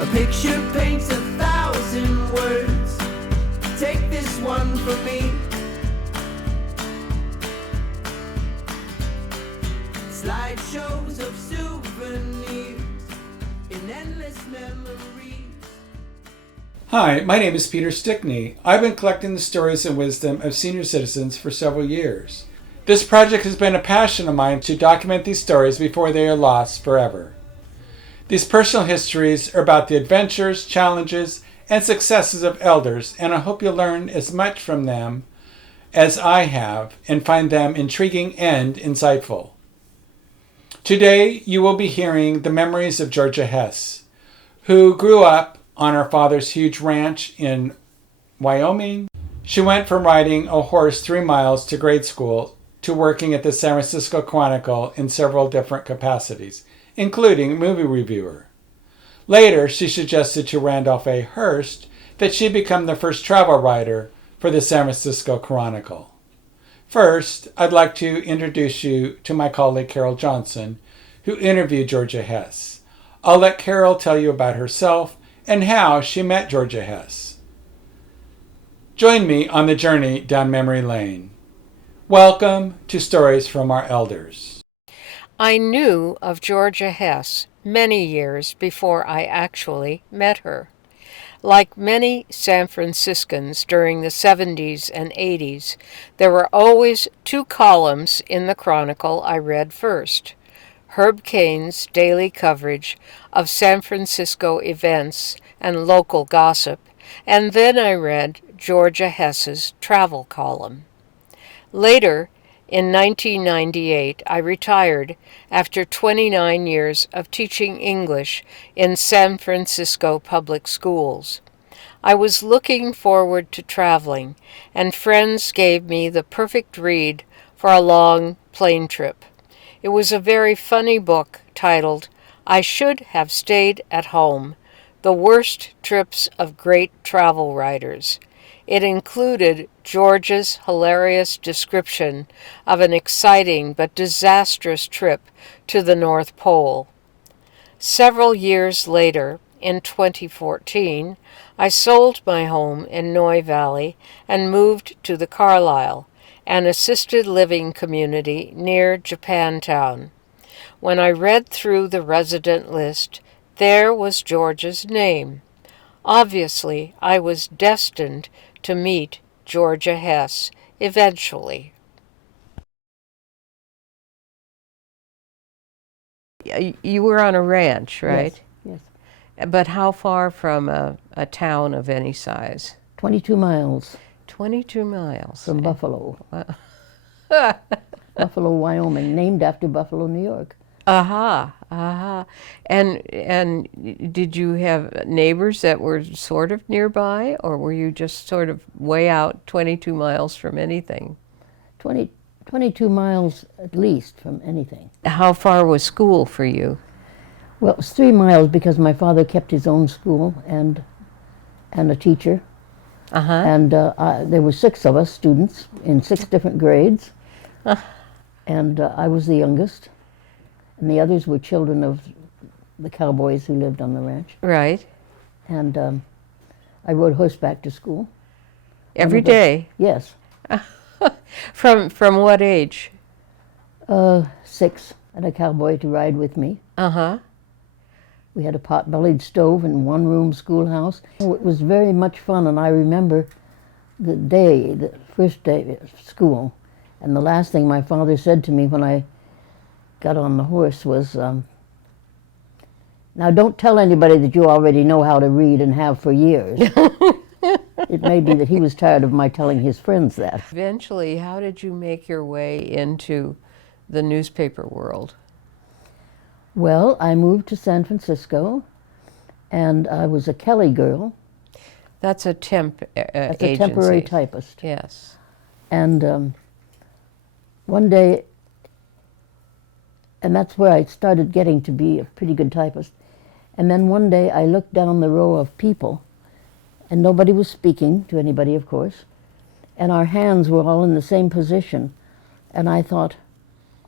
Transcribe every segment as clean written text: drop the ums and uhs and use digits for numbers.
A picture paints 1,000 words. Take this one from me. Slideshows of souvenirs in endless memories. Hi, my name is Peter Stickney. I've been collecting the stories and wisdom of senior citizens for several years. This project has been a passion of mine to document these stories before they are lost forever. These personal histories are about the adventures, challenges, and successes of elders, and I hope you'll learn as much from them as I have and find them intriguing and insightful. Today, you will be hearing the memories of Georgia Hesse, who grew up on her father's huge ranch in Wyoming. She went from riding a horse 3 miles to grade school to working at the San Francisco Chronicle in several different capacities, including movie reviewer. Later, she suggested to Randolph A. Hearst that she become the first travel writer for the San Francisco Chronicle. First, I'd like to introduce you to my colleague Carol Johnson, who interviewed Georgia Hesse. I'll let Carol tell you about herself and how she met Georgia Hesse. Join me on the journey down memory lane. Welcome to Stories from Our Elders. I knew of Georgia Hesse many years before I actually met her. Like many San Franciscans during the 70s and 80s, there were always 2 columns in the Chronicle I read first: Herb Cain's daily coverage of San Francisco events and local gossip, and then I read Georgia Hesse's travel column. Later, in 1998, I retired after 29 years of teaching English in San Francisco public schools. I was looking forward to traveling, and friends gave me the perfect read for a long plane trip. It was a very funny book titled, "I Should Have Stayed at Home: The Worst Trips of Great Travel Writers." It included Georgia's hilarious description of an exciting but disastrous trip to the North Pole. Several years later, in 2014, I sold my home in Noy Valley and moved to the Carlisle, an assisted living community near Japantown. When I read through the resident list, there was Georgia's name. Obviously, I was destined to meet Georgia Hesse eventually. You were on a ranch, right? Yes. But how far from a town of any size? 22 miles 22 miles. from Buffalo. Buffalo, Wyoming, named after Buffalo, New York. And did you have neighbors that were sort of nearby, or were you just sort of way out 22 miles from anything? 22 miles at least from anything. How far was school for you? Well, it was 3 miles because my father kept his own school and a teacher. And there were 6 of us students in 6 different grades. And I was the youngest. And the others were children of the cowboys who lived on the ranch. Right. And I rode horseback to school. Every day? Yes. From what age? 6, and a cowboy to ride with me. We had a pot-bellied stove and 1-room schoolhouse. It was very much fun, and I remember the first day of school, and the last thing my father said to me when I got on the horse was, "Now don't tell anybody that you already know how to read and have for years." It may be that he was tired of my telling his friends that. Eventually, how did you make your way into the newspaper world? Well, I moved to San Francisco, and I was a Kelly girl. That's a temp That's agency. a temporary typist. Yes. And one day, and that's where I started getting to be a pretty good typist. And then one day I looked down the row of people, and nobody was speaking to anybody, of course, and our hands were all in the same position. And I thought,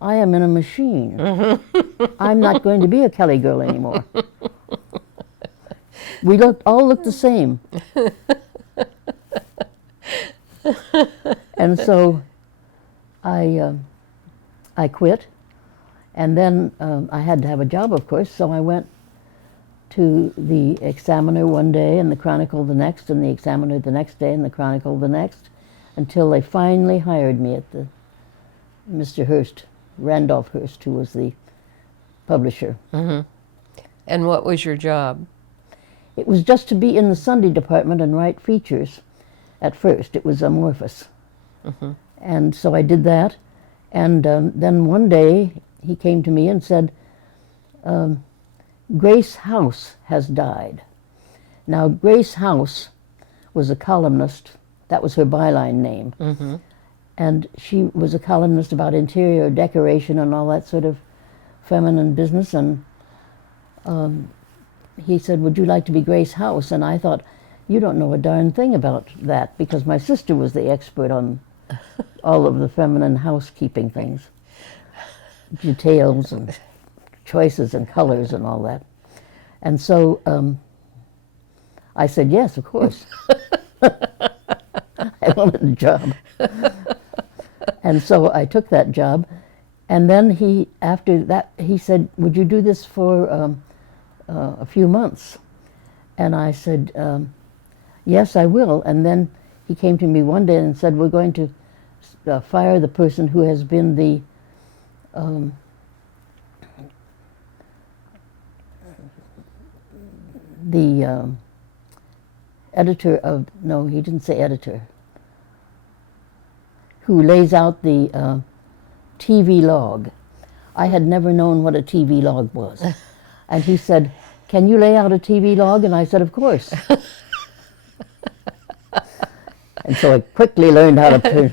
I am in a machine. I'm not going to be a Kelly girl anymore. We all looked the same. And so I quit, and then I had to have a job, of course, so I went to the Examiner one day and the Chronicle the next, and the Examiner the next day and the Chronicle the next, until they finally hired me at the Mr. Hearst, Randolph Hearst, who was the publisher. Mm-hmm. And what was your job? It was just to be in the Sunday department and write features. At first, it was amorphous. Mm-hmm. And so I did that. And then one day, he came to me and said, Grace House has died. Now, Grace House was a columnist. That was her byline name. Mm-hmm. And she was a columnist about interior decoration and all that sort of feminine business. And he said, would you like to be Grace House? And I thought, you don't know a darn thing about that, because my sister was the expert on all of the feminine housekeeping things, details and choices and colors and all that. And so I said, yes, of course. I wanted a job. And so I took that job. And then after that, he said, would you do this for a few months? And I said, yes, I will. And then he came to me one day and said, we're going to fire the person who has been the editor of, no, he didn't say editor, who lays out the TV log. I had never known what a TV log was. And he said, can you lay out a TV log? And I said, of course. And so I quickly learned how to turn,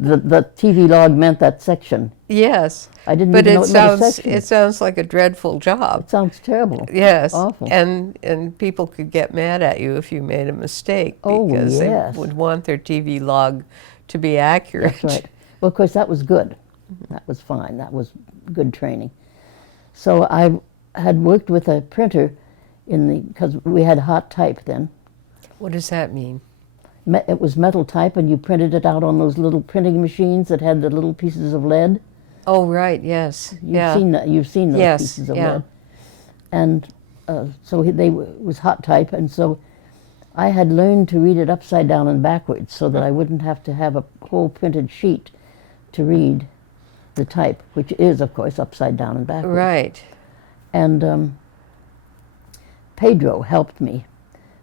the TV log meant that section. Yes. I didn't but even know it meant a section. It sounds like a dreadful job. It sounds terrible. Yes. Awful. And people could get mad at you if you made a mistake, because yes. they would want their TV log to be accurate. That's right. Well, of course, that was good. That was fine. That was good training. So I had worked with a printer because we had hot type then. What does that mean? It was metal type, and you printed it out on those little printing machines that had the little pieces of lead. Oh, right, yes. You've seen those yes, pieces of yeah. lead. And so it was hot type, and so I had learned to read it upside down and backwards so that I wouldn't have to have a whole printed sheet to read the type, which is, of course, upside down and backwards. Right. And Pedro helped me.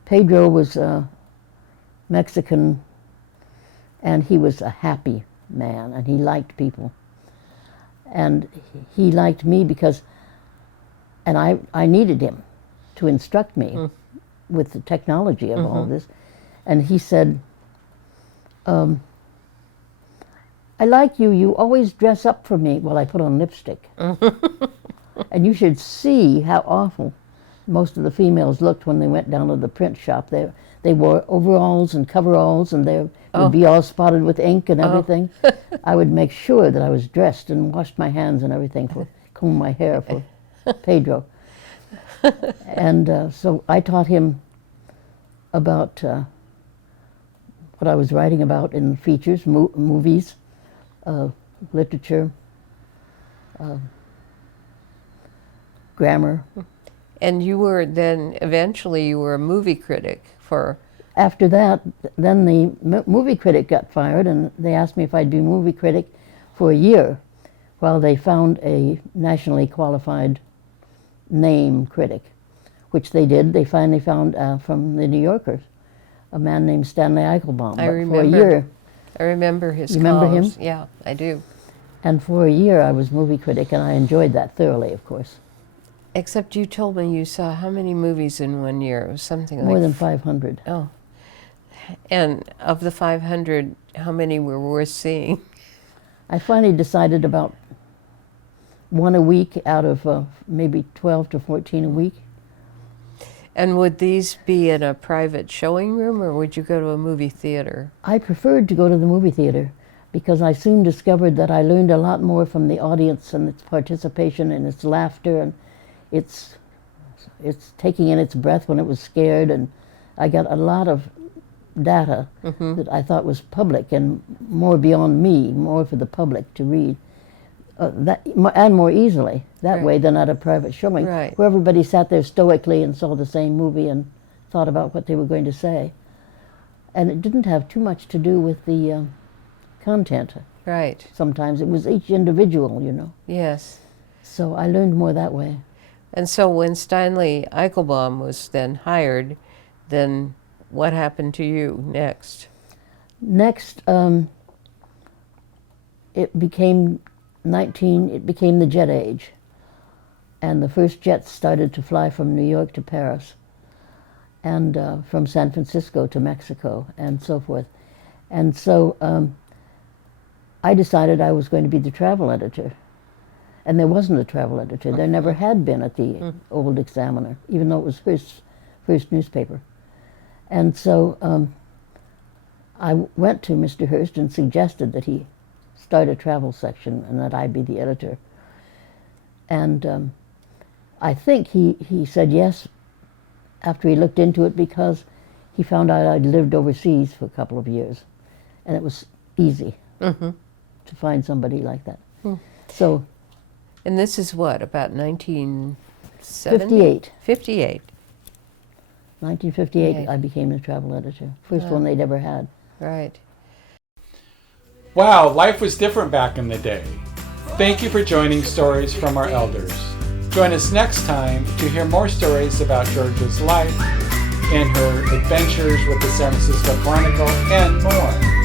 Pedro was Mexican, and he was a happy man, and he liked people. And he liked me because, and I needed him to instruct me with the technology of all this. And he said, I like you. You always dress up for me. Well, I put on lipstick. And you should see how awful most of the females looked when they went down to the print shop. They wore overalls and coveralls, and they would be all spotted with ink and everything. I would make sure that I was dressed and washed my hands and everything, comb my hair for Pedro. And so I taught him about what I was writing about in features, movies, literature, grammar. And you were then, eventually, you were a movie critic for... After that, then the movie critic got fired, and they asked me if I'd be movie critic for a year while they found a nationally qualified name critic, which they did. They finally found from the New Yorker a man named Stanley Eichelbaum. I remember. For a year, I remember his You remember him? columns. Yeah, I do. and for a year I was movie critic, and I enjoyed that thoroughly, of course. Except you told me you saw how many movies in 1 year? It was something like... More than 500. Oh. And of the 500, how many were worth seeing? I finally decided about one a week out of maybe 12 to 14 a week. And would these be in a private showing room, or would you go to a movie theater? I preferred to go to the movie theater because I soon discovered that I learned a lot more from the audience and its participation and its laughter and its it's taking in its breath when it was scared, and I got a lot of data that I thought was public and more beyond me, more for the public to read, and more easily that way than at a private showing, where everybody sat there stoically and saw the same movie and thought about what they were going to say. And it didn't have too much to do with the content. Right. Sometimes it was each individual, you know. Yes. So I learned more that way. And so when Steinle Eichelbaum was then hired, then what happened to you next? Next, it became the jet age. And the first jets started to fly from New York to Paris, and from San Francisco to Mexico, and so forth. And so I decided I was going to be the travel editor. And there wasn't a travel editor. There never had been at the old Examiner, even though it was Hearst's first newspaper. And so I went to Mr. Hearst and suggested that he start a travel section and that I be the editor. And I think he said yes after he looked into it, because he found out I'd lived overseas for a couple of years. And it was easy to find somebody like that. So. And this is what, about 1970? 58. 58. 1958, I became the travel editor. First one they'd ever had. Right. Wow, life was different back in the day. Thank you for joining Stories from Our Elders. Join us next time to hear more stories about Georgia's life and her adventures with the San Francisco Chronicle and more.